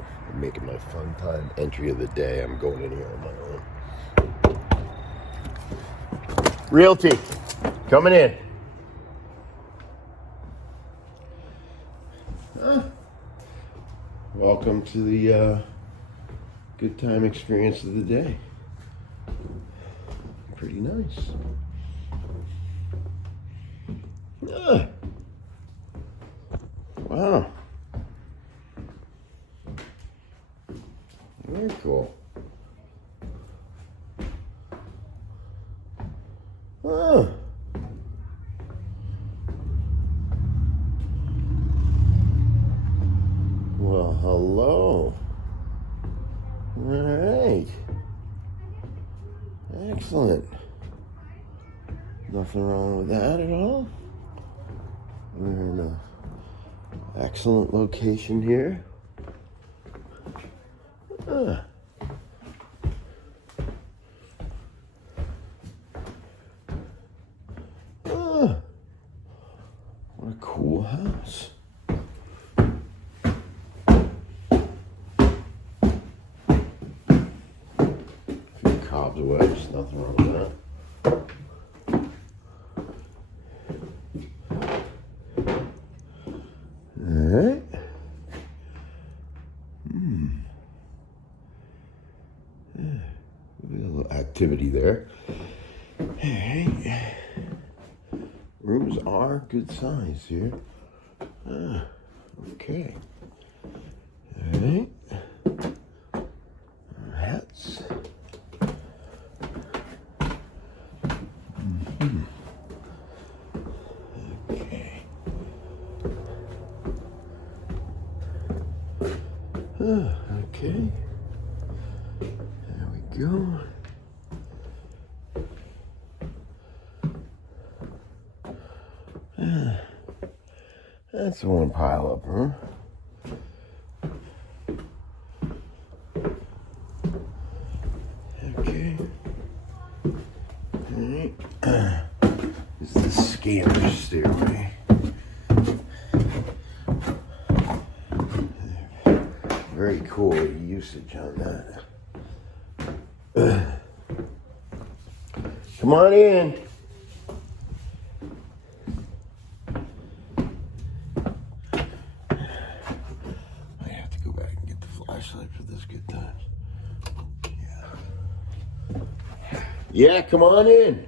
now. I'm making my fun time entry of the day. I'm going in here on my own. Realty, coming in. Welcome to the good time experience of the day. Pretty nice. Wow. Very cool. Oh. Well, hello. All right. Excellent. Nothing wrong with that at all. We're in an excellent location here. What a cool house. A few cobwebs, nothing wrong with that. Alright. A little activity there. Alright. Rooms are good size here. Okay. Alright. Hats. Okay. Okay. There we go. That's one pile up, huh? Okay. Alright. This is the skater stairway. Very cool usage on that. Come on in. I have to go back and get the flashlight for this good time. Yeah. Yeah, come on in.